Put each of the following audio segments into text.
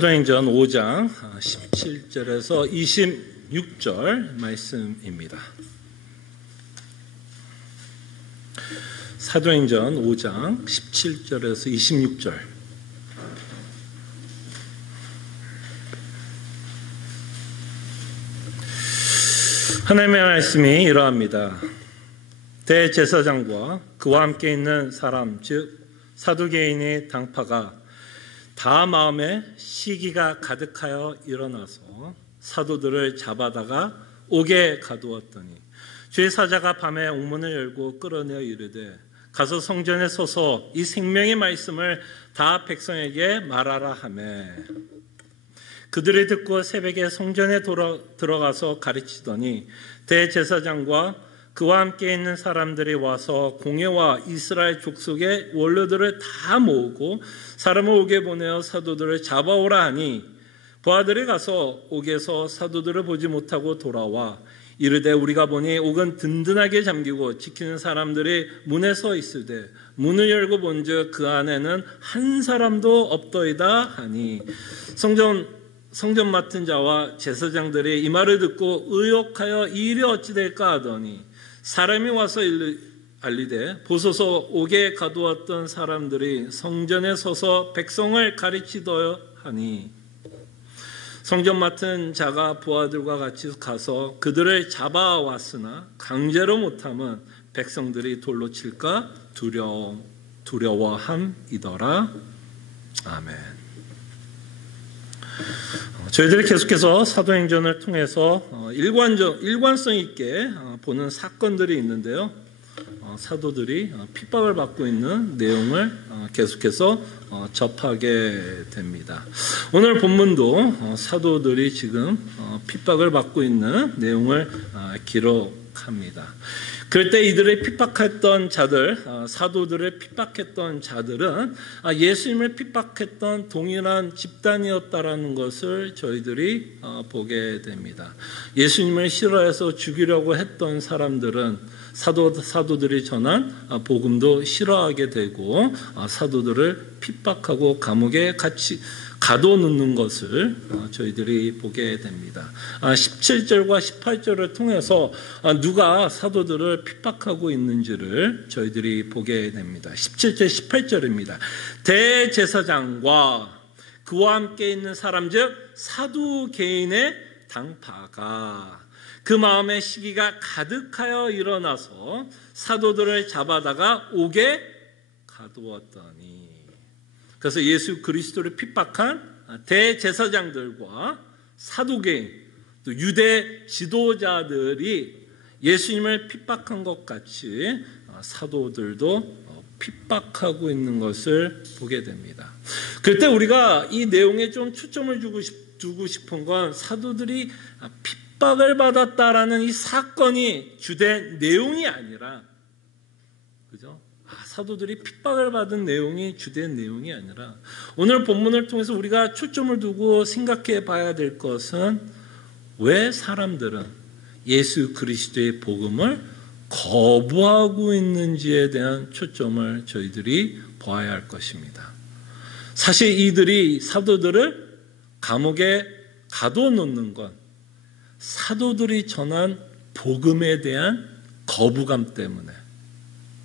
사도행전 5장 17절에서 26절 말씀입니다. 사도행전 5장 17절에서 26절. 하나님의 말씀이 이러합니다. 대제사장과 그와 함께 있는 사람 즉 사두개인의 당파가 다 마음에 시기가 가득하여 일어나서 사도들을 잡아다가 옥에 가두었더니 주의 사자가 밤에 옥문을 열고 끌어내어 이르되 가서 성전에 서서 이 생명의 말씀을 다 백성에게 말하라 하매 그들이 듣고 새벽에 성전에 들어가서 가르치더니 대제사장과 그와 함께 있는 사람들이 와서 공회와 이스라엘 족속의 원로들을 다 모으고 사람을 옥에 보내어 사도들을 잡아오라 하니 부하들이 가서 옥에서 사도들을 보지 못하고 돌아와 이르되 우리가 보니 옥은 든든하게 잠기고 지키는 사람들이 문에 서 있으되 문을 열고 본즉 그 안에는 한 사람도 없더이다 하니 성전 맡은 자와 제사장들이 이 말을 듣고 의혹하여 이 일이 어찌 될까 하더니 사람이 와서 알리되 보소서 옥에 가두었던 사람들이 성전에 서서 백성을 가르치더여 하니 성전 맡은 자가 부하들과 같이 가서 그들을 잡아왔으나 강제로 못하면 백성들이 돌로 칠까 두려워함이더라. 아멘. 저희들이 계속해서 사도행전을 통해서 일관성 있게 보는 사건들이 있는데요. 사도들이 핍박을 받고 있는 내용을 계속해서 접하게 됩니다. 오늘 본문도 사도들이 지금 핍박을 받고 있는 내용을 기록합니다. 그럴 때 이들을 핍박했던 자들, 사도들을 핍박했던 자들은 예수님을 핍박했던 동일한 집단이었다라는 것을 저희들이 보게 됩니다. 예수님을 싫어해서 죽이려고 했던 사람들은 사도들이 전한 복음도 싫어하게 되고 사도들을 핍박하고 감옥에 같이 가둬놓는 것을 저희들이 보게 됩니다. 17절과 18절을 통해서 누가 사도들을 핍박하고 있는지를 저희들이 보게 됩니다. 17절, 18절입니다. 대제사장과 그와 함께 있는 사람 즉 사두개인의 당파가 그 마음의 시기가 가득하여 일어나서 사도들을 잡아다가 옥에 가두었더니 그래서 예수 그리스도를 핍박한 대제사장들과 사두개인 또 유대 지도자들이 예수님을 핍박한 것 같이 사도들도 핍박하고 있는 것을 보게 됩니다. 그때 우리가 이 내용에 좀 초점을 두고 싶은 건 사도들이 핍박을 받았다라는 이 사건이 주된 내용이 아니라, 그죠? 사도들이 핍박을 받은 내용이 주된 내용이 아니라 오늘 본문을 통해서 우리가 초점을 두고 생각해 봐야 될 것은 왜 사람들은 예수 그리스도의 복음을 거부하고 있는지에 대한 초점을 저희들이 보아야 할 것입니다. 사실 이들이 사도들을 감옥에 가둬놓는 건 사도들이 전한 복음에 대한 거부감 때문에,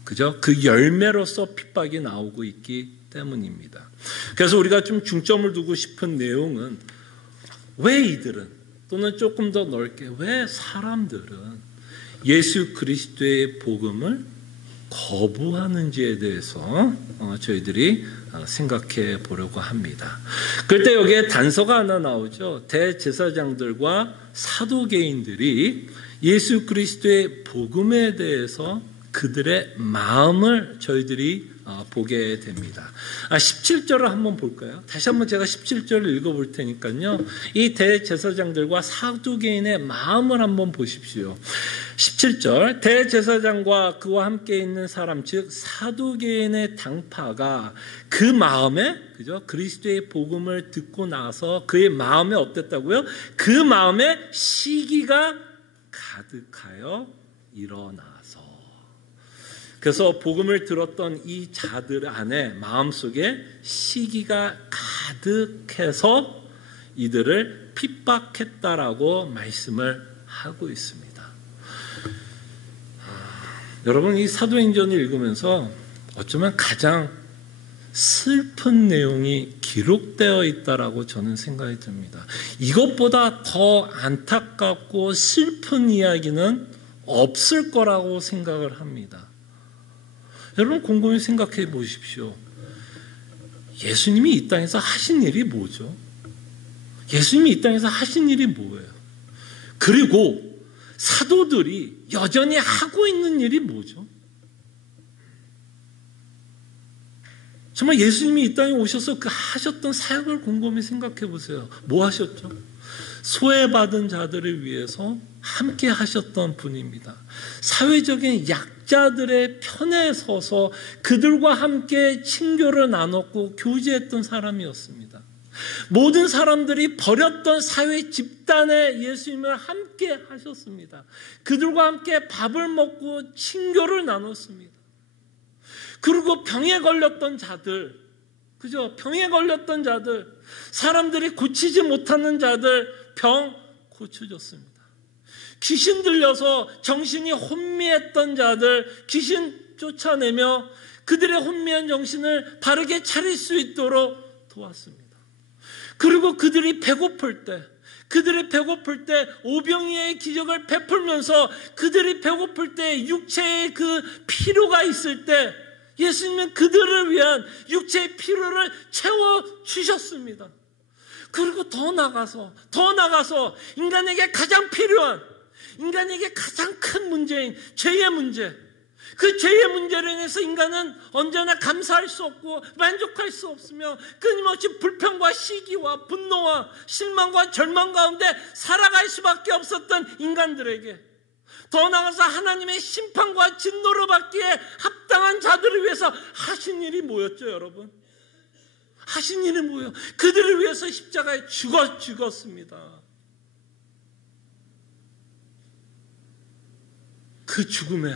그죠? 그 열매로서 핍박이 나오고 있기 때문입니다. 그래서 우리가 좀 중점을 두고 싶은 내용은 왜 이들은, 또는 조금 더 넓게 왜 사람들은 예수 그리스도의 복음을 거부하는지에 대해서 저희들이 생각해 보려고 합니다. 그럴 때 여기에 단서가 하나 나오죠. 대제사장들과 사두개인들이 예수 그리스도의 복음에 대해서 그들의 마음을 저희들이 보게 됩니다. 17절을 한번 볼까요? 다시 한번 제가 17절을 읽어볼 테니까요. 이 대제사장들과 사두개인의 마음을 한번 보십시오. 17절 대제사장과 그와 함께 있는 사람 즉 사두개인의 당파가 그 마음에, 그죠? 그리스도의 복음을 듣고 나서 그의 마음에 어땠다고요? 그 마음에 시기가 가득하여 일어나서, 그래서 복음을 들었던 이 자들 안에 마음속에 시기가 가득해서 이들을 핍박했다라고 말씀을 하고 있습니다. 여러분, 이 사도행전을 읽으면서 어쩌면 가장 슬픈 내용이 기록되어 있다라고 저는 생각이 듭니다. 이것보다 더 안타깝고 슬픈 이야기는 없을 거라고 생각을 합니다. 여러분, 곰곰이 생각해 보십시오. 예수님이 이 땅에서 하신 일이 뭐죠? 예수님이 이 땅에서 하신 일이 뭐예요? 그리고 사도들이 여전히 하고 있는 일이 뭐죠? 정말 예수님이 이 땅에 오셔서 그 하셨던 사역을 곰곰이 생각해 보세요. 뭐 하셨죠? 소외받은 자들을 위해서 함께 하셨던 분입니다. 사회적인 약자들의 편에 서서 그들과 함께 친교를 나눴고 교제했던 사람이었습니다. 모든 사람들이 버렸던 사회 집단에 예수님을 함께 하셨습니다. 그들과 함께 밥을 먹고 친교를 나눴습니다. 그리고 병에 걸렸던 자들, 그죠? 병에 걸렸던 자들, 사람들이 고치지 못하는 자들 병 고쳐줬습니다. 귀신 들려서 정신이 혼미했던 자들 귀신 쫓아내며 그들의 혼미한 정신을 바르게 차릴 수 있도록 도왔습니다. 그리고 그들이 배고플 때 오병이의 기적을 베풀면서 그들이 배고플 때 육체의 그 필요가 있을 때 예수님은 그들을 위한 육체의 필요를 채워주셨습니다. 그리고 더 나가서 인간에게 가장 필요한, 인간에게 가장 큰 문제인 죄의 문제, 그 죄의 문제로 인해서 인간은 언제나 감사할 수 없고 만족할 수 없으며 끊임없이 불평과 시기와 분노와 실망과 절망 가운데 살아갈 수밖에 없었던 인간들에게 더 나아가서 하나님의 심판과 진노를 받기에 합당한 자들을 위해서 하신 일이 뭐였죠, 여러분? 하신 일이 뭐예요? 그들을 위해서 십자가에 죽었습니다. 그 죽음에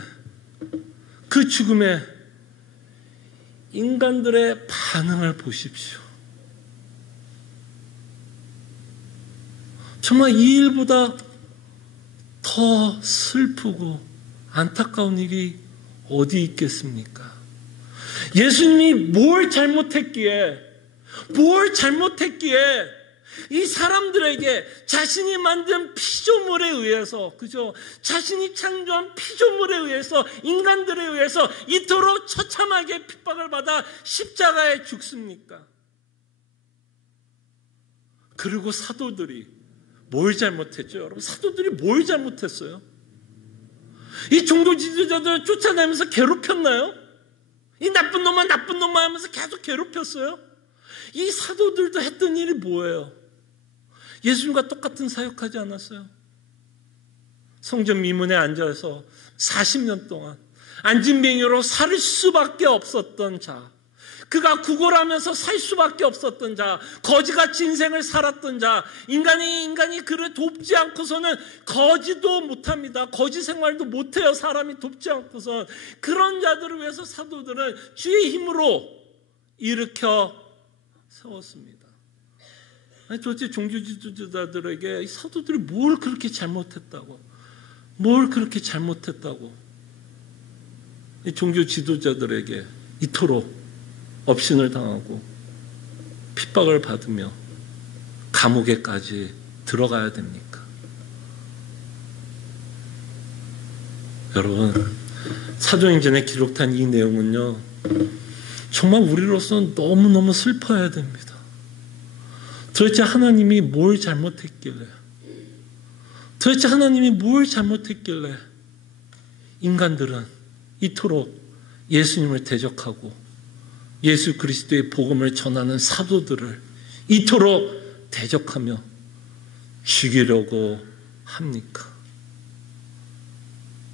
인간들의 반응을 보십시오. 정말 이 일보다 더 슬프고 안타까운 일이 어디 있겠습니까? 예수님이 뭘 잘못했기에 이 사람들에게 자신이 만든 피조물에 의해서, 그죠? 자신이 창조한 피조물에 의해서, 인간들에 의해서 이토록 처참하게 핍박을 받아 십자가에 죽습니까? 그리고 사도들이 뭘 잘못했죠, 여러분? 사도들이 뭘 잘못했어요? 이 종교 지도자들 쫓아내면서 괴롭혔나요? 이 나쁜 놈아 하면서 계속 괴롭혔어요? 이 사도들도 했던 일이 뭐예요? 예수님과 똑같은 사역하지 않았어요? 성전 미문에 앉아서 40년 동안 안진뱅이로 살 수밖에 없었던 자, 그가 구걸하면서 살 수밖에 없었던 자, 거지같이 인생을 살았던 자, 인간이 그를 돕지 않고서는 거지도 못합니다. 거지 생활도 못해요. 사람이 돕지 않고선. 그런 자들을 위해서 사도들은 주의 힘으로 일으켜 세웠습니다. 아니, 도대체 종교 지도자들에게 사도들이 뭘 그렇게 잘못했다고? 이 종교 지도자들에게 이토록 업신을 당하고 핍박을 받으며 감옥에까지 들어가야 됩니까? 여러분, 사도행전에 기록된 이 내용은요, 정말 우리로서는 너무너무 슬퍼야 됩니다. 도대체 하나님이 뭘 잘못했길래 인간들은 이토록 예수님을 대적하고 예수 그리스도의 복음을 전하는 사도들을 이토록 대적하며 죽이려고 합니까?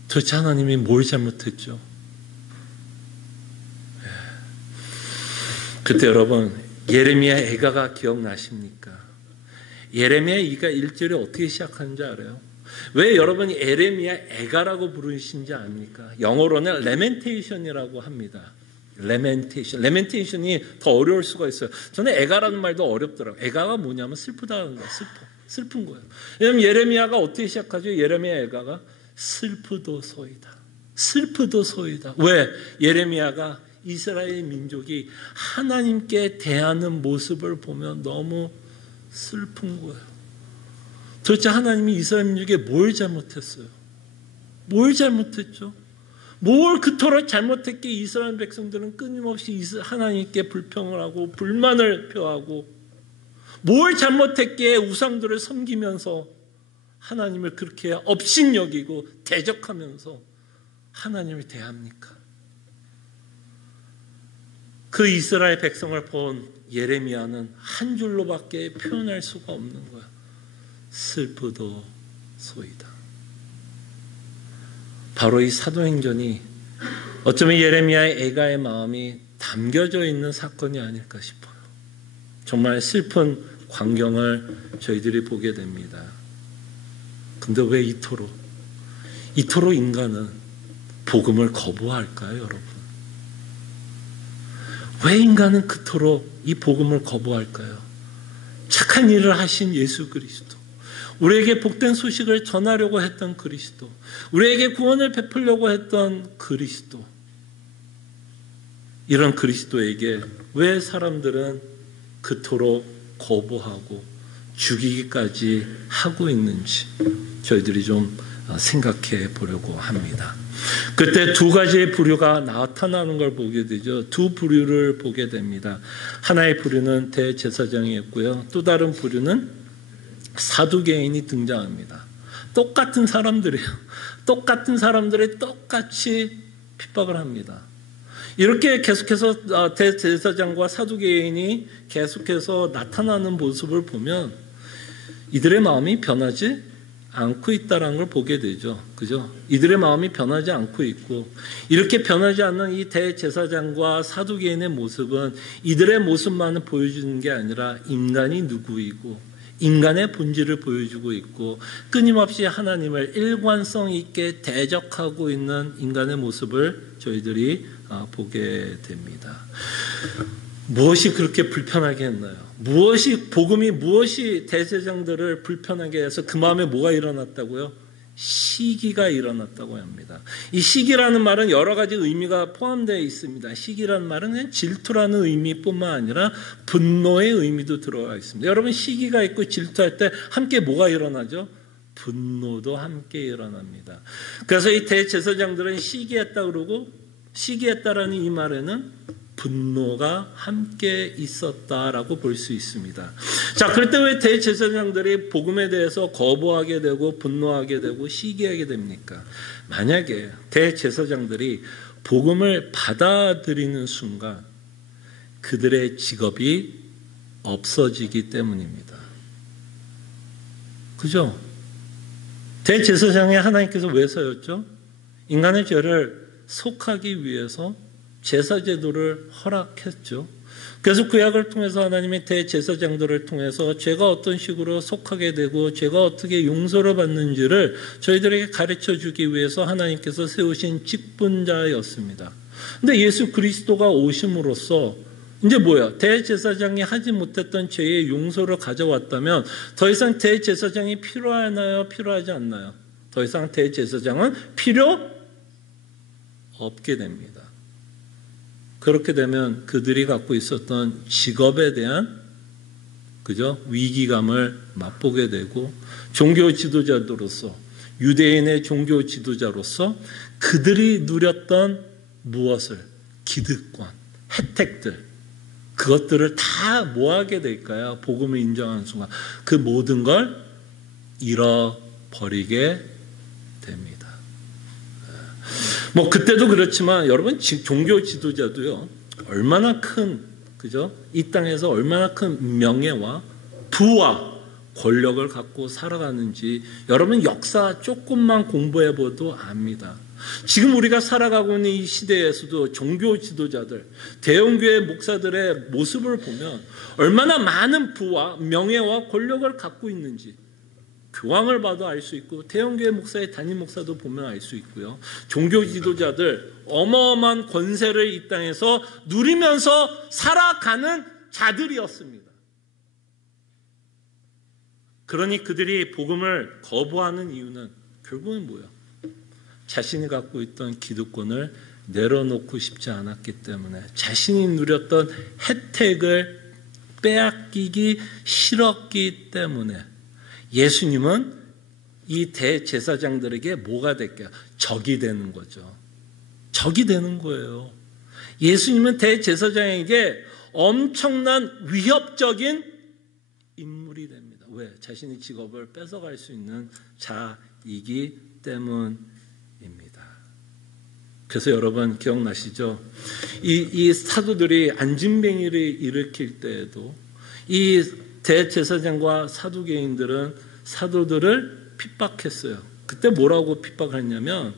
도대체 하나님이 뭘 잘못했죠? 그때 여러분, 예레미야 애가가 기억나십니까? 예레미야 2가 1절이 어떻게 시작하는지 알아요? 왜 여러분이 예레미야 애가라고 부르신지 압니까? 영어로는 레멘테이션이라고 합니다. 레멘테이션이 더 어려울 수가 있어요. 저는 애가라는 말도 어렵더라고요. 애가가 뭐냐면 슬프다는 거예요. 슬픈 거예요. 왜냐하면 예레미야가 어떻게 시작하죠? 예레미야 애가가 슬프도소이다. 슬프도소이다. 왜? 예레미야가 이스라엘 민족이 하나님께 대하는 모습을 보면 너무 슬픈 거예요. 도대체 하나님이 이스라엘 민족에 뭘 잘못했어요? 뭘 잘못했죠? 뭘 그토록 잘못했기에 이스라엘 백성들은 끊임없이 하나님께 불평을 하고 불만을 표하고 뭘 잘못했기에 우상들을 섬기면서 하나님을 그렇게 업신여기고 대적하면서 하나님을 대합니까? 그 이스라엘 백성을 본 예레미야는 한 줄로밖에 표현할 수가 없는 거야. 슬프도소이다. 바로 이 사도행전이 어쩌면 예레미야의 애가의 마음이 담겨져 있는 사건이 아닐까 싶어요. 정말 슬픈 광경을 저희들이 보게 됩니다. 근데 왜 이토록 인간은 복음을 거부할까요, 여러분? 왜 인간은 그토록 이 복음을 거부할까요? 착한 일을 하신 예수 그리스도, 우리에게 복된 소식을 전하려고 했던 그리스도, 우리에게 구원을 베풀려고 했던 그리스도, 이런 그리스도에게 왜 사람들은 그토록 거부하고 죽이기까지 하고 있는지 저희들이 좀 생각해 보려고 합니다. 그때 두 가지의 부류가 나타나는 걸 보게 되죠. 두 부류를 보게 됩니다. 하나의 부류는 대제사장이었고요. 또 다른 부류는 사두개인이 등장합니다. 똑같은 사람들이에요. 똑같은 사람들이 똑같이 핍박을 합니다. 이렇게 계속해서 대제사장과 사두개인이 계속해서 나타나는 모습을 보면 이들의 마음이 변하지 않고 있다는 걸 보게 되죠. 그죠? 이들의 마음이 변하지 않고 있고, 이렇게 변하지 않는 이 대제사장과 사두개인의 모습은 이들의 모습만을 보여주는 게 아니라 인간이 누구이고 인간의 본질을 보여주고 있고 끊임없이 하나님을 일관성 있게 대적하고 있는 인간의 모습을 저희들이 보게 됩니다. 무엇이 그렇게 불편하게 했나요? 복음이 무엇이 대제사장들을 불편하게 해서 그 마음에 뭐가 일어났다고요? 시기가 일어났다고 합니다. 이 시기라는 말은 여러 가지 의미가 포함되어 있습니다. 시기라는 말은 그냥 질투라는 의미뿐만 아니라 분노의 의미도 들어가 있습니다. 여러분, 시기가 있고 질투할 때 함께 뭐가 일어나죠? 분노도 함께 일어납니다. 그래서 이 대제사장들은 시기했다 그러고, 시기했다라는 이 말에는 분노가 함께 있었다라고 볼 수 있습니다. 자, 그럴 때 왜 대제사장들이 복음에 대해서 거부하게 되고 분노하게 되고 시기하게 됩니까? 만약에 대제사장들이 복음을 받아들이는 순간 그들의 직업이 없어지기 때문입니다. 그죠? 대제사장에 하나님께서 왜 서였죠? 인간의 죄를 속하기 위해서 제사제도를 허락했죠. 그래서 구약을 통해서 하나님의 대제사장들을 통해서 죄가 어떤 식으로 속하게 되고 죄가 어떻게 용서를 받는지를 저희들에게 가르쳐 주기 위해서 하나님께서 세우신 직분자였습니다. 근데 예수 그리스도가 오심으로써 이제 뭐야? 대제사장이 하지 못했던 죄의 용서를 가져왔다면 더 이상 대제사장이 필요하나요? 필요하지 않나요? 더 이상 대제사장은 필요 없게 됩니다. 그렇게 되면 그들이 갖고 있었던 직업에 대한 위기감을 맛보게 되고, 종교 지도자로서, 유대인의 종교 지도자로서 그들이 누렸던 무엇을, 기득권, 혜택들, 그것들을 다 뭐하게 될까요? 복음을 인정하는 순간 그 모든 걸 잃어버리게 됩니다. 그때도 그렇지만 여러분, 종교 지도자도요, 얼마나 큰, 이 땅에서 얼마나 큰 명예와 부와 권력을 갖고 살아가는지 여러분 역사 조금만 공부해봐도 압니다. 지금 우리가 살아가고 있는 이 시대에서도 종교 지도자들, 대형교회 목사들의 모습을 보면 얼마나 많은 부와 명예와 권력을 갖고 있는지, 교황을 봐도 알 수 있고 대형교회 목사의 담임 목사도 보면 알 수 있고요. 종교 지도자들 어마어마한 권세를 이 땅에서 누리면서 살아가는 자들이었습니다. 그러니 그들이 복음을 거부하는 이유는 결국은 뭐예요? 자신이 갖고 있던 기득권을 내려놓고 싶지 않았기 때문에, 자신이 누렸던 혜택을 빼앗기기 싫었기 때문에 예수님은 이 대제사장들에게 뭐가 될까요? 적이 되는 거죠. 적이 되는 거예요. 예수님은 대제사장에게 엄청난 위협적인 인물이 됩니다. 왜? 자신의 직업을 뺏어갈 수 있는 자이기 때문입니다. 그래서 여러분 기억나시죠? 이 사도들이 안진뱅이를 일으킬 때에도 이 대제사장과 사두개인들은 사도들을 핍박했어요. 그때 뭐라고 핍박했냐면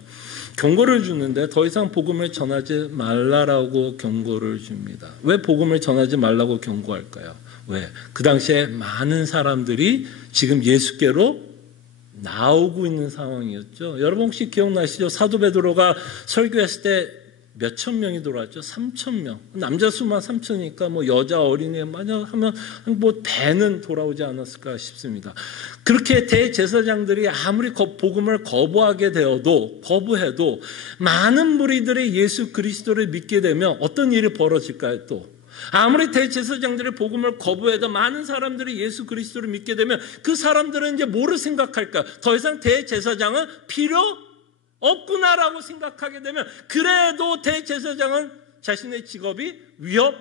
경고를 주는데 더 이상 복음을 전하지 말라라고 경고를 줍니다. 왜 복음을 전하지 말라고 경고할까요? 왜? 그 당시에 많은 사람들이 지금 예수께로 나오고 있는 상황이었죠. 여러분 혹시 기억나시죠? 사도 베드로가 설교했을 때 몇천 명이 들어왔죠. 3,000명. 남자 수만 3,000이니까 뭐 여자 어린애 마냥 하면 뭐 배는 돌아오지 않았을까 싶습니다. 그렇게 대제사장들이 아무리 복음을 거부해도 많은 무리들이 예수 그리스도를 믿게 되면 어떤 일이 벌어질까요? 또 아무리 대제사장들의 복음을 거부해도 많은 사람들이 예수 그리스도를 믿게 되면 그 사람들은 이제 뭐를 생각할까? 더 이상 대제사장은 필요 없구나라고 생각하게 되면, 그래도 대제사장은 자신의 직업이 위협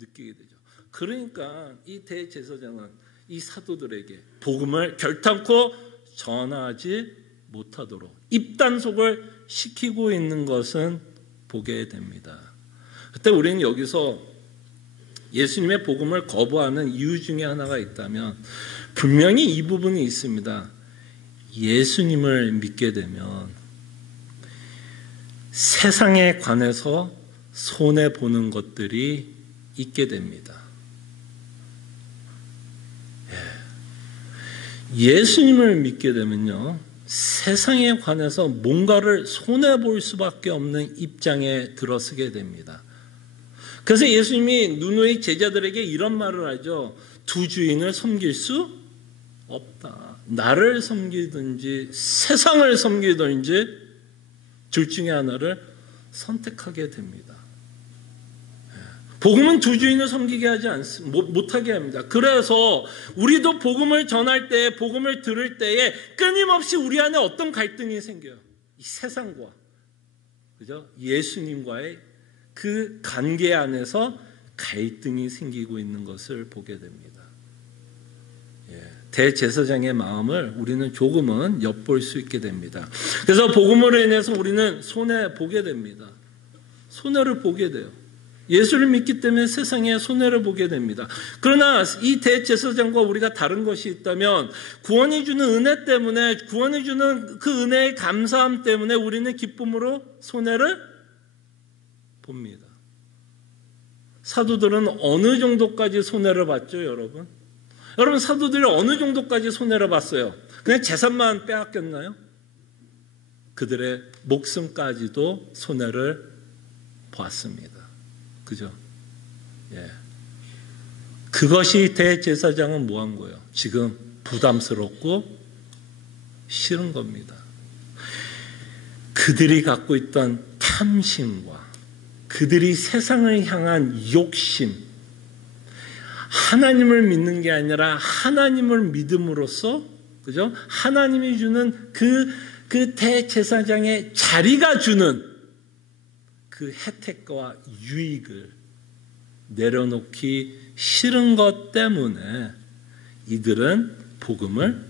느끼게 되죠. 그러니까 이 대제사장은 이 사도들에게 복음을 결탄코 전하지 못하도록 입단속을 시키고 있는 것은 보게 됩니다. 그때 우리는 여기서 예수님의 복음을 거부하는 이유 중에 하나가 있다면 분명히 이 부분이 있습니다. 예수님을 믿게 되면 세상에 관해서 손해보는 것들이 있게 됩니다. 예수님을 믿게 되면요, 세상에 관해서 뭔가를 손해볼 수밖에 없는 입장에 들어서게 됩니다. 그래서 예수님이 누누이 제자들에게 이런 말을 하죠. 두 주인을 섬길 수 없다. 나를 섬기든지 세상을 섬기든지 둘 중에 하나를 선택하게 됩니다. 복음은 두 주인을 섬기게 하지 못하게 합니다. 그래서 우리도 복음을 전할 때, 복음을 들을 때에 끊임없이 우리 안에 어떤 갈등이 생겨요. 이 세상과, 그죠? 예수님과의 그 관계 안에서 갈등이 생기고 있는 것을 보게 됩니다. 대제사장의 마음을 우리는 조금은 엿볼 수 있게 됩니다. 그래서 복음으로 인해서 우리는 손해보게 됩니다. 손해를 보게 돼요. 예수를 믿기 때문에 세상에 손해를 보게 됩니다. 그러나 이 대제사장과 우리가 다른 것이 있다면 구원이 주는 은혜 때문에, 구원이 주는 그 은혜의 감사함 때문에 우리는 기쁨으로 손해를 봅니다. 사도들은 어느 정도까지 손해를 봤죠, 여러분? 여러분, 사도들이 어느 정도까지 손해를 봤어요? 그냥 재산만 빼앗겼나요? 그들의 목숨까지도 손해를 봤습니다. 그죠? 예. 그것이 대제사장은 뭐 한 거예요? 지금 부담스럽고 싫은 겁니다. 그들이 갖고 있던 탐심과 그들이 세상을 향한 욕심, 하나님을 믿는 게 아니라 하나님을 믿음으로써, 그죠? 하나님이 주는 그 대제사장의 자리가 주는 그 혜택과 유익을 내려놓기 싫은 것 때문에 이들은 복음을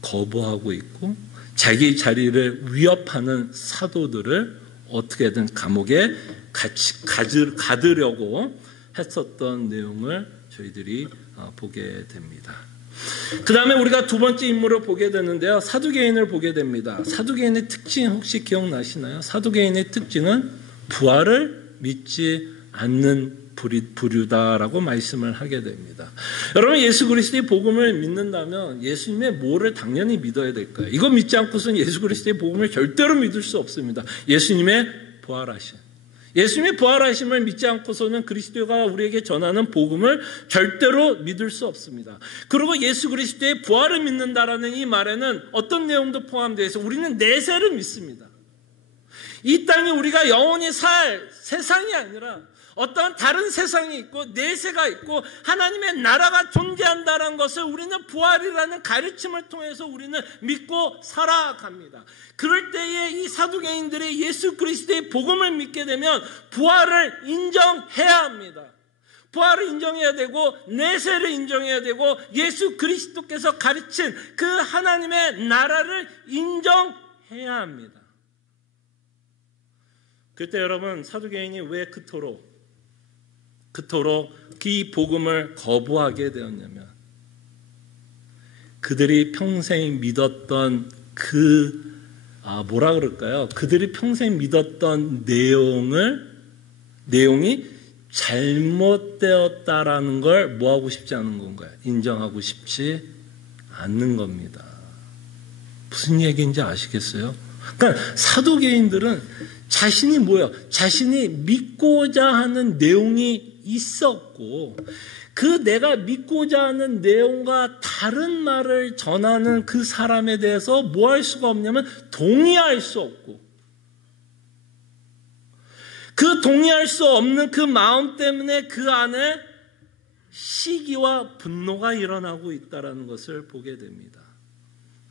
거부하고 있고 자기 자리를 위협하는 사도들을 어떻게든 감옥에 같이 가두려고 했었던 내용을 저희들이 보게 됩니다. 그 다음에 우리가 두 번째 인물을 보게 되는데요. 사두개인을 보게 됩니다. 사두개인의 특징 혹시 기억나시나요? 사두개인의 특징은 부활을 믿지 않는 부류다라고 말씀을 하게 됩니다. 여러분, 예수 그리스도의 복음을 믿는다면 예수님의 뭐를 당연히 믿어야 될까요? 이거 믿지 않고서는 예수 그리스도의 복음을 절대로 믿을 수 없습니다. 예수님의 부활하심. 예수님의 부활하심을 믿지 않고서는 그리스도가 우리에게 전하는 복음을 절대로 믿을 수 없습니다. 그리고 예수 그리스도의 부활을 믿는다라는 이 말에는 어떤 내용도 포함되어 있어서 우리는 내세를 믿습니다. 이 땅에 우리가 영원히 살 세상이 아니라 어떠한 다른 세상이 있고 내세가 있고 하나님의 나라가 존재한다는 것을 우리는 부활이라는 가르침을 통해서 우리는 믿고 살아갑니다. 그럴 때에 이 사두개인들이 예수 그리스도의 복음을 믿게 되면 부활을 인정해야 합니다. 부활을 인정해야 되고 내세를 인정해야 되고 예수 그리스도께서 가르친 그 하나님의 나라를 인정해야 합니다. 그때 여러분, 사두개인이 왜 그토록 이 복음을 거부하게 되었냐면 그들이 평생 믿었던 그들이 평생 믿었던 내용이 잘못되었다라는 걸 뭐하고 싶지 않은 건가요? 인정하고 싶지 않는 겁니다. 무슨 얘기인지 아시겠어요? 그러니까 사두개인들은 자신이 믿고자 하는 내용이 있었고 그 내가 믿고자 하는 내용과 다른 말을 전하는 그 사람에 대해서 뭐 할 수가 없냐면 동의할 수 없고 그 동의할 수 없는 그 마음 때문에 그 안에 시기와 분노가 일어나고 있다는 것을 보게 됩니다.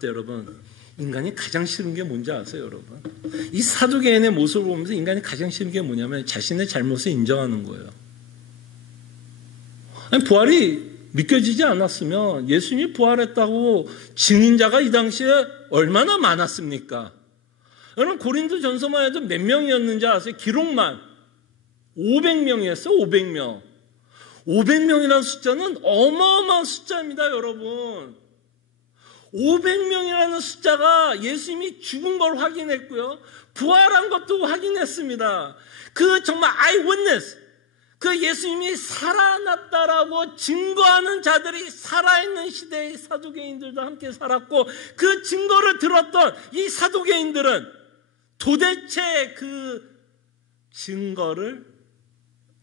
여러분, 인간이 가장 싫은 게 뭔지 아세요, 여러분? 이 사두개인의 모습을 보면서 인간이 가장 싫은 게 뭐냐면 자신의 잘못을 인정하는 거예요. 아니, 부활이 믿겨지지 않았으면 예수님이 부활했다고 증인자가 이 당시에 얼마나 많았습니까? 여러분, 고린도전서만 해도 몇 명이었는지 아세요? 기록만 500명이었어요. 500명. 500명이라는 숫자는 어마어마한 숫자입니다, 여러분. 500명이라는 숫자가 예수님이 죽은 걸 확인했고요. 부활한 것도 확인했습니다. 그 정말 아이위트니스, 그 예수님이 살아났다라고 증거하는 자들이 살아있는 시대의 사두개인들도 함께 살았고 그 증거를 들었던 이 사두개인들은 도대체 그 증거를,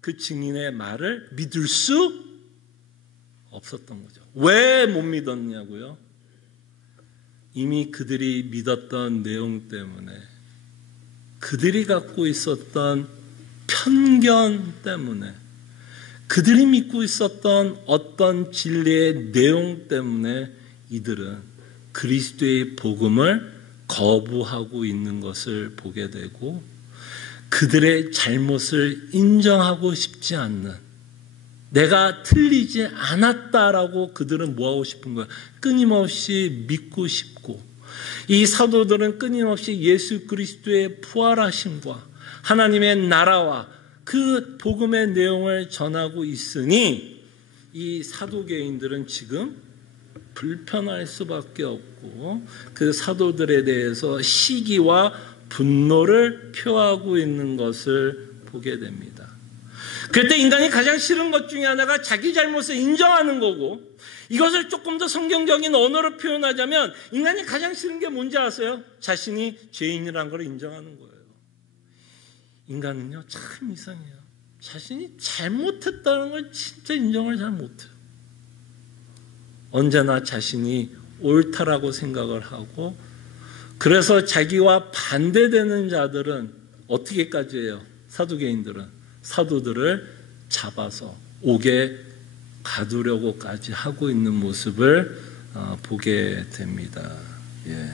그 증인의 말을 믿을 수 없었던 거죠. 왜 못 믿었냐고요? 이미 그들이 믿었던 내용 때문에, 그들이 갖고 있었던 편견 때문에, 그들이 믿고 있었던 어떤 진리의 내용 때문에 이들은 그리스도의 복음을 거부하고 있는 것을 보게 되고 그들의 잘못을 인정하고 싶지 않는, 내가 틀리지 않았다라고 그들은 뭐하고 싶은 거야? 끊임없이 믿고 싶고, 이 사도들은 끊임없이 예수 그리스도의 부활하심과 하나님의 나라와 그 복음의 내용을 전하고 있으니 이 사도개인들은 지금 불편할 수밖에 없고 그 사도들에 대해서 시기와 분노를 표하고 있는 것을 보게 됩니다. 그때 인간이 가장 싫은 것 중에 하나가 자기 잘못을 인정하는 거고, 이것을 조금 더 성경적인 언어로 표현하자면 인간이 가장 싫은 게 뭔지 아세요? 자신이 죄인이라는 걸 인정하는 거예요. 인간은요, 참 이상해요. 자신이 잘못했다는 걸 진짜 인정을 잘 못해요. 언제나 자신이 옳다라고 생각을 하고, 그래서 자기와 반대되는 자들은 어떻게까지 해요? 사두개인들은 사도들을 잡아서 옥에 가두려고까지 하고 있는 모습을 보게 됩니다. 예.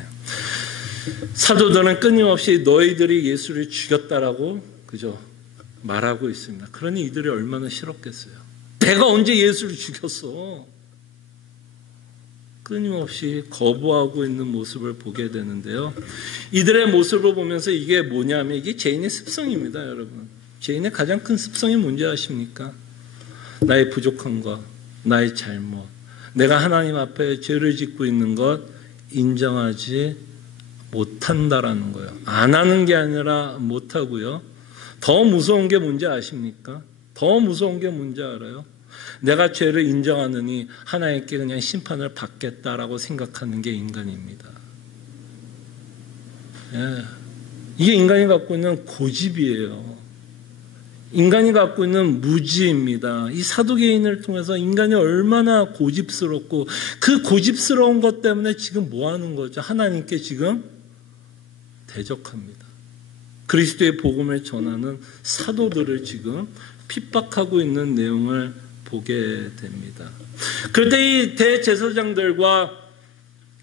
사도들은 끊임없이 너희들이 예수를 죽였다라고 그죠? 말하고 있습니다. 그러니 이들이 얼마나 싫었겠어요. 내가 언제 예수를 죽였어? 끊임없이 거부하고 있는 모습을 보게 되는데요. 이들의 모습을 보면서 이게 뭐냐면 이게 죄인의 습성입니다, 여러분. 죄인의 가장 큰 습성이 뭔지 아십니까? 나의 부족함과 나의 잘못, 내가 하나님 앞에 죄를 짓고 있는 것 인정하지 못한다라는 거예요. 안 하는 게 아니라 못하고요. 더 무서운 게 뭔지 아십니까? 더 무서운 게 뭔지 알아요? 내가 죄를 인정하느니 하나님께 그냥 심판을 받겠다라고 생각하는 게 인간입니다. 예. 이게 인간이 갖고 있는 고집이에요. 인간이 갖고 있는 무지입니다. 이 사두개인을 통해서 인간이 얼마나 고집스럽고 그 고집스러운 것 때문에 지금 뭐 하는 거죠? 하나님께 지금 대적합니다. 그리스도의 복음을 전하는 사도들을 지금 핍박하고 있는 내용을 보게 됩니다. 그런데 이 대제사장들과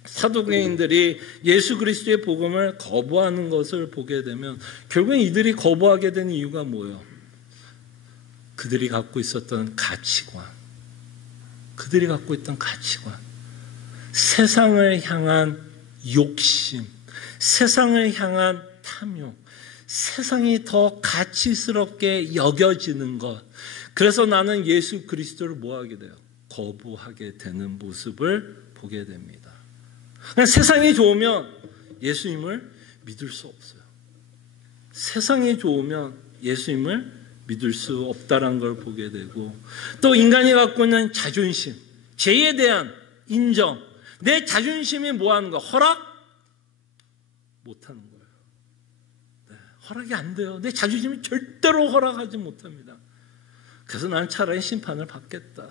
사두개인들이 예수 그리스도의 복음을 거부하는 것을 보게 되면 결국 이들이 거부하게 된 이유가 뭐예요? 그들이 갖고 있었던 가치관, 그들이 갖고 있던 가치관, 세상을 향한 욕심, 세상을 향한 탐욕, 세상이 더 가치스럽게 여겨지는 것. 그래서 나는 예수 그리스도를 뭐하게 돼요? 거부하게 되는 모습을 보게 됩니다. 세상이 좋으면 예수님을 믿을 수 없어요. 세상이 좋으면 예수님을 믿을 수 없다는 걸 보게 되고, 또 인간이 갖고 있는 자존심, 죄에 대한 인정, 내 자존심이 뭐하는 거? 허락? 못하는 거예요. 네, 허락이 안 돼요. 내 자존심이 절대로 허락하지 못합니다. 그래서 난 차라리 심판을 받겠다.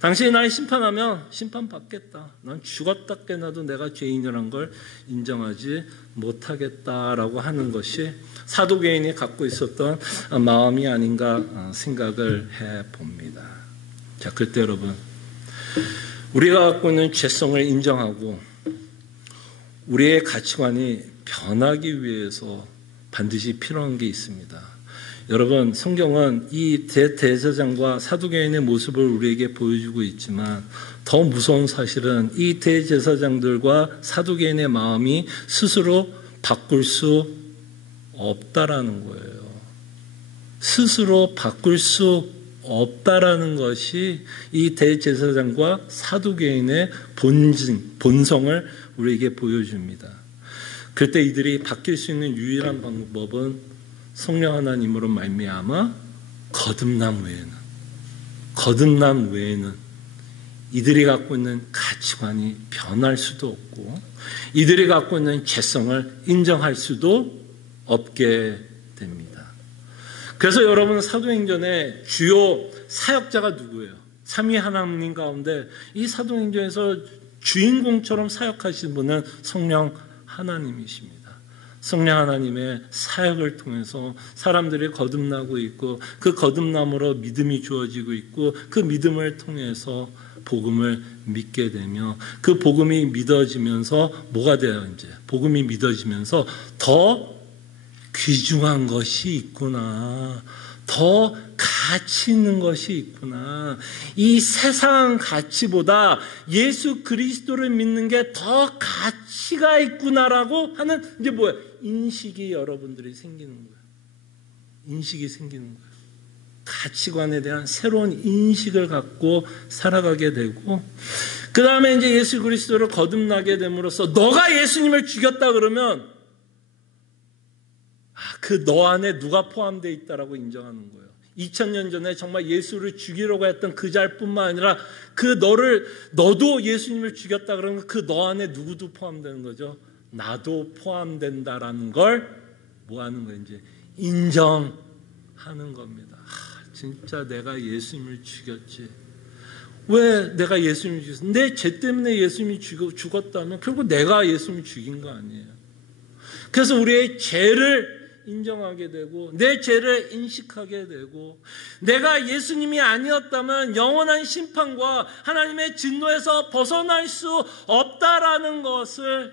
당신이 날 심판하면 심판받겠다. 난 죽었다 깨나도 내가 죄인이라는 걸 인정하지 못하겠다라고 하는 것이 사도개인이 갖고 있었던 마음이 아닌가 생각을 해봅니다. 자, 그때 여러분, 우리가 갖고 있는 죄성을 인정하고 우리의 가치관이 변하기 위해서 반드시 필요한 게 있습니다. 여러분, 성경은 이 대제사장과 사두개인의 모습을 우리에게 보여주고 있지만 더 무서운 사실은 이 대제사장들과 사두개인의 마음이 스스로 바꿀 수 없다라는 거예요. 스스로 바꿀 수 없다라는 것이 이 대제사장과 사두개인의 본성을 우리에게 보여줍니다. 그때 이들이 바뀔 수 있는 유일한 방법은 성령 하나님으로 말미암아 거듭남 외에는 이들이 갖고 있는 가치관이 변할 수도 없고 이들이 갖고 있는 죄성을 인정할 수도 없게 됩니다. 그래서 여러분, 사도행전의 주요 사역자가 누구예요? 삼위 하나님 가운데 이 사도행전에서 주인공처럼 사역하신 분은 성령 하나님이십니다. 성령 하나님의 사역을 통해서 사람들이 거듭나고 있고 그 거듭남으로 믿음이 주어지고 있고 그 믿음을 통해서 복음을 믿게 되며 그 복음이 믿어지면서 뭐가 돼요? 이제 복음이 믿어지면서 더 귀중한 것이 있구나. 더 가치 있는 것이 있구나. 이 세상 가치보다 예수 그리스도를 믿는 게 더 가치가 있구나라고 하는 이제 뭐야? 인식이 여러분들이 생기는 거예요. 인식이 생기는 거예요. 가치관에 대한 새로운 인식을 갖고 살아가게 되고 그 다음에 이제 예수 그리스도를 거듭나게 됨으로써 너가 예수님을 죽였다 그러면 그 너 안에 누가 포함되어 있다라고 인정하는 거예요. 2000년 전에 정말 예수를 죽이려고 했던 그 자뿐만 아니라 너도 예수님을 죽였다 그러면 그 너 안에 누구도 포함되는 거죠. 나도 포함된다라는 걸 뭐 하는 거예요? 이제 인정하는 겁니다. 진짜 내가 예수님을 죽였지. 왜 내가 예수님을 죽였어? 내 죄 때문에 예수님이 죽었다면 결국 내가 예수님을 죽인 거 아니에요. 그래서 우리의 죄를 인정하게 되고 내 죄를 인식하게 되고 내가 예수님이 아니었다면 영원한 심판과 하나님의 진노에서 벗어날 수 없다라는 것을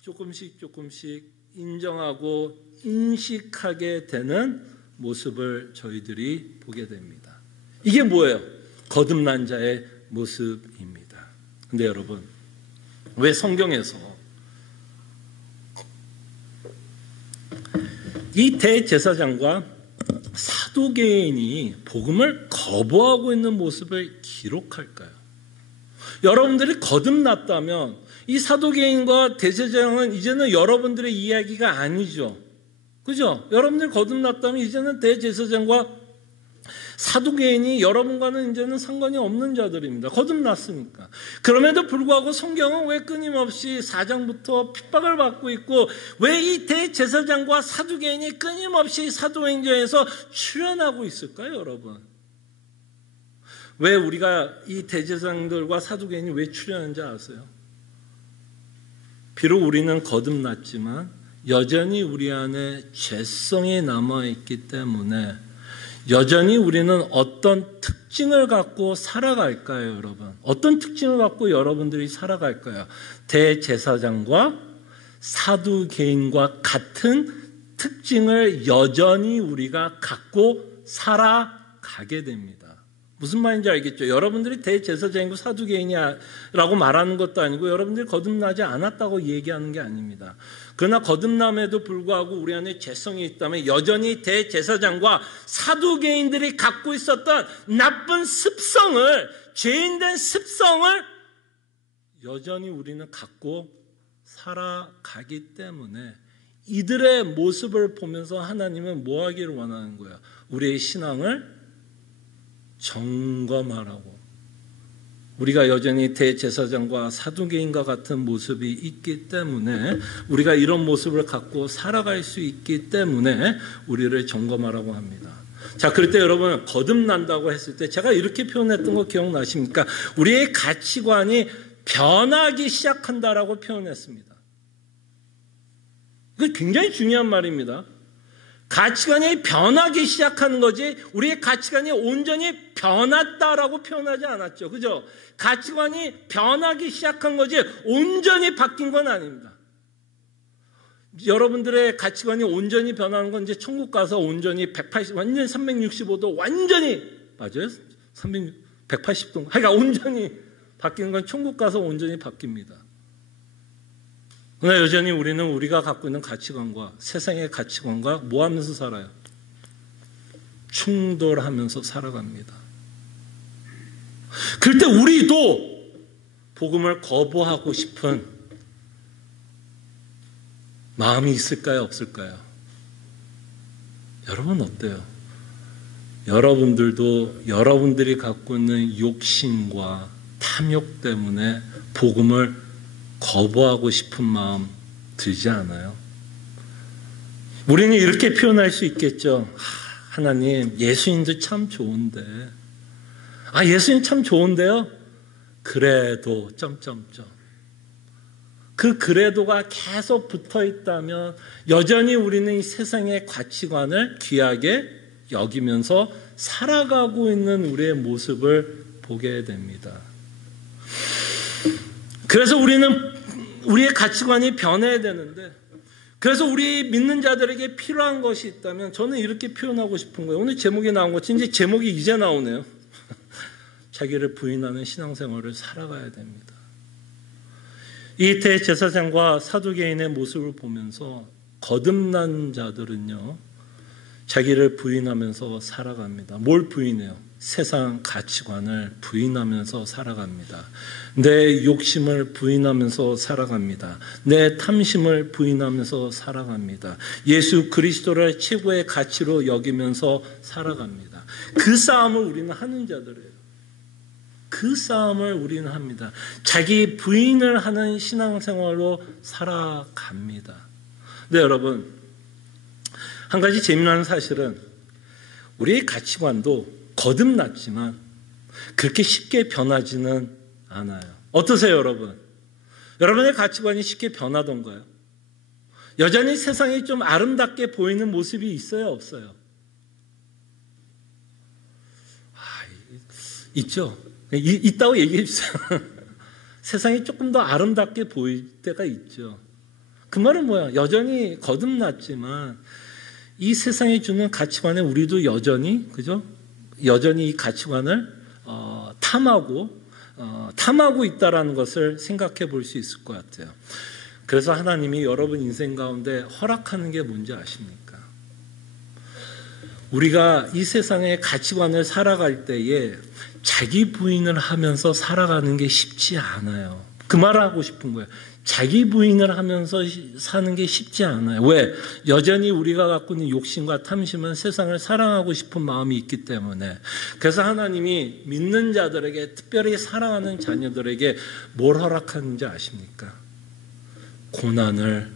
조금씩 인정하고 인식하게 되는 모습을 저희들이 보게 됩니다. 이게 뭐예요? 거듭난 자의 모습입니다. 근데 여러분, 왜 성경에서 이 대제사장과 사두개인이 복음을 거부하고 있는 모습을 기록할까요? 여러분들이 거듭났다면 이 사두개인과 대제사장은 이제는 여러분들의 이야기가 아니죠. 그죠? 여러분들이 거듭났다면 이제는 대제사장과 사두개인이 여러분과는 이제는 상관이 없는 자들입니다. 거듭났으니까. 그럼에도 불구하고 성경은 왜 끊임없이 4장부터 핍박을 받고 있고 왜 이 대제사장과 사두개인이 끊임없이 사도행전에서 출연하고 있을까요, 여러분? 왜 우리가 이 대제사장들과 사두개인이 왜 출연하는지 아세요? 비록 우리는 거듭났지만 여전히 우리 안에 죄성이 남아있기 때문에 여전히 우리는 어떤 특징을 갖고 살아갈까요, 여러분? 어떤 특징을 갖고 여러분들이 살아갈까요? 대제사장과 사두개인과 같은 특징을 여전히 우리가 갖고 살아가게 됩니다. 무슨 말인지 알겠죠? 여러분들이 대제사장이고 사두개인이라고 말하는 것도 아니고 여러분들이 거듭나지 않았다고 얘기하는 게 아닙니다. 그러나 거듭남에도 불구하고 우리 안에 죄성이 있다면 여전히 대제사장과 사두개인들이 갖고 있었던 나쁜 습성을, 죄인된 습성을 여전히 우리는 갖고 살아가기 때문에 이들의 모습을 보면서 하나님은 뭐 하기를 원하는 거예요? 우리의 신앙을 점검하라고. 우리가 여전히 대제사장과 사두개인과 같은 모습이 있기 때문에 우리가 이런 모습을 갖고 살아갈 수 있기 때문에 우리를 점검하라고 합니다. 자, 그럴 때 여러분 거듭난다고 했을 때 제가 이렇게 표현했던 거 기억나십니까? 우리의 가치관이 변하기 시작한다라고 표현했습니다. 이거 굉장히 중요한 말입니다. 가치관이 변하기 시작하는 거지 우리의 가치관이 온전히 변했다라고 표현하지 않았죠. 그죠? 가치관이 변하기 시작한 거지 온전히 바뀐 건 아닙니다. 여러분들의 가치관이 온전히 변하는 건 이제 천국 가서 온전히 180, 완전히 365도 완전히, 맞아요? 180도. 그러니까 온전히 바뀌는 건 천국 가서 온전히 바뀝니다. 그러나 여전히 우리는 우리가 갖고 있는 가치관과 세상의 가치관과 뭐 하면서 살아요? 충돌하면서 살아갑니다. 그럴 때 우리도 복음을 거부하고 싶은 마음이 있을까요? 없을까요? 여러분 어때요? 여러분들도 여러분들이 갖고 있는 욕심과 탐욕 때문에 복음을 거부하고 싶은 마음 들지 않아요? 우리는 이렇게 표현할 수 있겠죠. 하나님, 예수님도 참 좋은데. 아, 예수님 참 좋은데요? 그래도 점점점. 그 그래도가 계속 붙어 있다면 여전히 우리는 이 세상의 가치관을 귀하게 여기면서 살아가고 있는 우리의 모습을 보게 됩니다. 그래서 우리는 우리의 가치관이 변해야 되는데, 그래서 우리 믿는 자들에게 필요한 것이 있다면 저는 이렇게 표현하고 싶은 거예요. 오늘 제목이 나온 것이 이제 제목이 이제 나오네요. 자기를 부인하는 신앙생활을 살아가야 됩니다. 이 대제사장과 사두개인의 모습을 보면서 거듭난 자들은요, 자기를 부인하면서 살아갑니다. 뭘 부인해요? 세상 가치관을 부인하면서 살아갑니다. 내 욕심을 부인하면서 살아갑니다. 내 탐심을 부인하면서 살아갑니다. 예수 그리스도를 최고의 가치로 여기면서 살아갑니다. 그 싸움을 우리는 하는 자들이에요. 그 싸움을 우리는 합니다. 자기 부인을 하는 신앙생활로 살아갑니다. 네, 여러분, 한 가지 재미난 사실은 우리의 가치관도 거듭났지만 그렇게 쉽게 변하지는 않아요. 어떠세요, 여러분? 여러분의 가치관이 쉽게 변하던가요? 여전히 세상이 좀 아름답게 보이는 모습이 있어요, 없어요? 있죠. 있다고 얘기해 주세요. 세상이 조금 더 아름답게 보일 때가 있죠. 그 말은 뭐야? 여전히 거듭났지만 이 세상이 주는 가치관에 우리도 여전히, 그죠? 여전히 이 가치관을 탐하고 있다라는 것을 생각해 볼 수 있을 것 같아요. 그래서 하나님이 여러분 인생 가운데 허락하는 게 뭔지 아십니까? 우리가 이 세상의 가치관을 살아갈 때에 자기 부인을 하면서 살아가는 게 쉽지 않아요. 그 말을 하고 싶은 거예요. 자기 부인을 하면서 사는 게 쉽지 않아요. 왜? 여전히 우리가 갖고 있는 욕심과 탐심은 세상을 사랑하고 싶은 마음이 있기 때문에. 그래서 하나님이 믿는 자들에게, 특별히 사랑하는 자녀들에게 뭘 허락하는지 아십니까? 고난을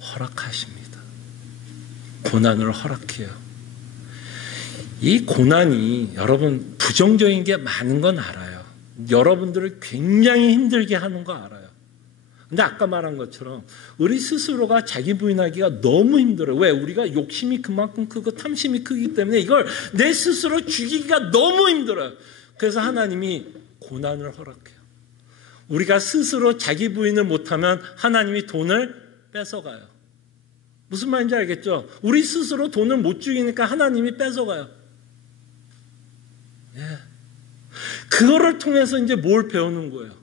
허락하십니다. 고난을 허락해요. 이 고난이 여러분 부정적인 게 많은 건 알아요. 여러분들을 굉장히 힘들게 하는 거 알아요. 근데 아까 말한 것처럼 우리 스스로가 자기 부인하기가 너무 힘들어요. 왜? 우리가 욕심이 그만큼 크고 탐심이 크기 때문에 이걸 내 스스로 죽이기가 너무 힘들어요. 그래서 하나님이 고난을 허락해요. 우리가 스스로 자기 부인을 못하면 하나님이 돈을 뺏어가요. 무슨 말인지 알겠죠? 우리 스스로 돈을 못 죽이니까 하나님이 뺏어가요. 예. 그거를 통해서 이제 뭘 배우는 거예요?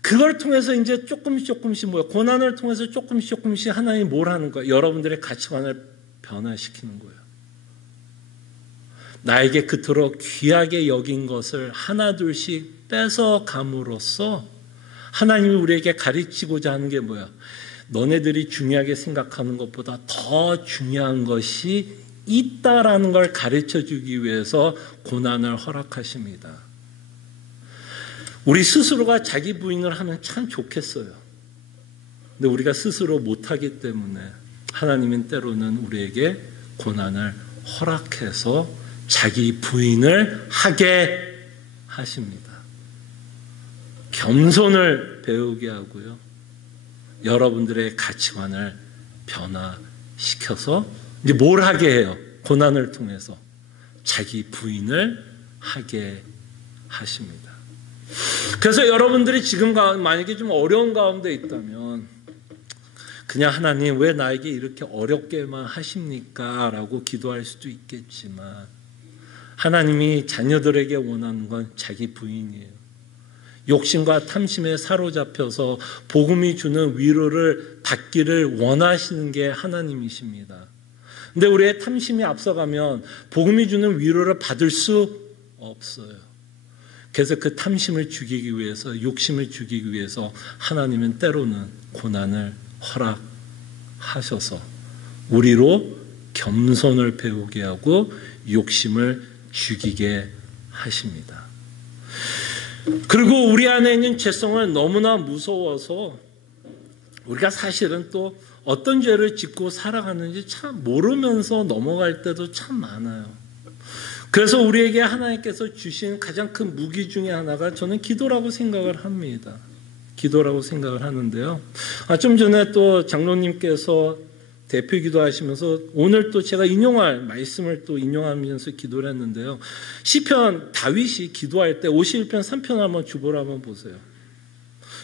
그걸 통해서 이제 조금씩 뭐예요? 고난을 통해서 조금씩 하나님이 뭘 하는 거예요? 여러분들의 가치관을 변화시키는 거예요. 나에게 그토록 귀하게 여긴 것을 하나둘씩 뺏어감으로써 하나님이 우리에게 가르치고자 하는 게 뭐야? 너네들이 중요하게 생각하는 것보다 더 중요한 것이 있다라는 걸 가르쳐주기 위해서 고난을 허락하십니다. 우리 스스로가 자기 부인을 하면 참 좋겠어요. 근데 우리가 스스로 못하기 때문에 하나님은 때로는 우리에게 고난을 허락해서 자기 부인을 하게 하십니다. 겸손을 배우게 하고요. 여러분들의 가치관을 변화시켜서 이제 뭘 하게 해요? 고난을 통해서 자기 부인을 하게 하십니다. 그래서 여러분들이 지금 만약에 좀 어려운 가운데 있다면 그냥 하나님 왜 나에게 이렇게 어렵게만 하십니까? 라고 기도할 수도 있겠지만 하나님이 자녀들에게 원하는 건 자기 부인이에요. 욕심과 탐심에 사로잡혀서 복음이 주는 위로를 받기를 원하시는 게 하나님이십니다. 근데 우리의 탐심이 앞서가면 복음이 주는 위로를 받을 수 없어요. 그래서 그 탐심을 죽이기 위해서, 욕심을 죽이기 위해서 하나님은 때로는 고난을 허락하셔서 우리로 겸손을 배우게 하고 욕심을 죽이게 하십니다. 그리고 우리 안에 있는 죄성을 너무나 무서워서 우리가 사실은 또 어떤 죄를 짓고 살아가는지 참 모르면서 넘어갈 때도 참 많아요. 그래서 우리에게 하나님께서 주신 가장 큰 무기 중에 하나가 저는 기도라고 생각을 합니다. 기도라고 생각을 하는데요. 좀 전에 또 장로님께서 대표 기도하시면서 오늘 또 제가 인용할 말씀을 또 인용하면서 기도를 했는데요. 시편 다윗이 기도할 때 51편 3편 한번 주보를 한번 보세요.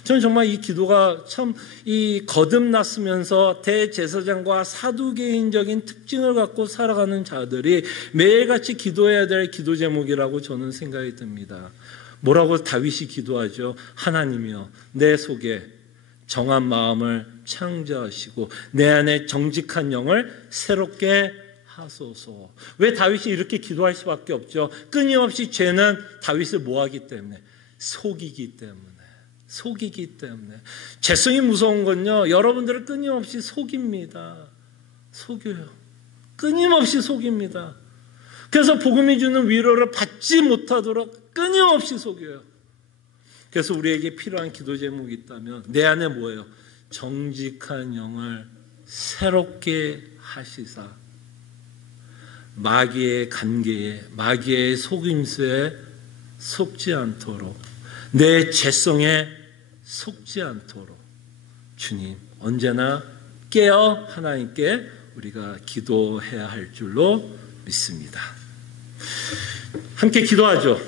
저는 정말 이 기도가 참 이 거듭났으면서 대제사장과 사두개인적인 특징을 갖고 살아가는 자들이 매일같이 기도해야 될 기도 제목이라고 저는 생각이 듭니다. 뭐라고 다윗이 기도하죠? 하나님이여 내 속에 정한 마음을 창조하시고 내 안에 정직한 영을 새롭게 하소서. 왜 다윗이 이렇게 기도할 수밖에 없죠? 끊임없이 죄는 다윗을 뭐하기 때문에? 속이기 때문에. 죄성이 무서운 건요, 여러분들을 끊임없이 속입니다. 속여요. 끊임없이 속입니다. 그래서 복음이 주는 위로를 받지 못하도록 끊임없이 속여요. 그래서 우리에게 필요한 기도 제목이 있다면 내 안에 뭐예요? 정직한 영을 새롭게 하시사 마귀의 관계에, 마귀의 속임수에 속지 않도록, 내 죄성에 속지 않도록 주님 언제나 깨어 하나님께 우리가 기도해야 할 줄로 믿습니다. 함께 기도하죠.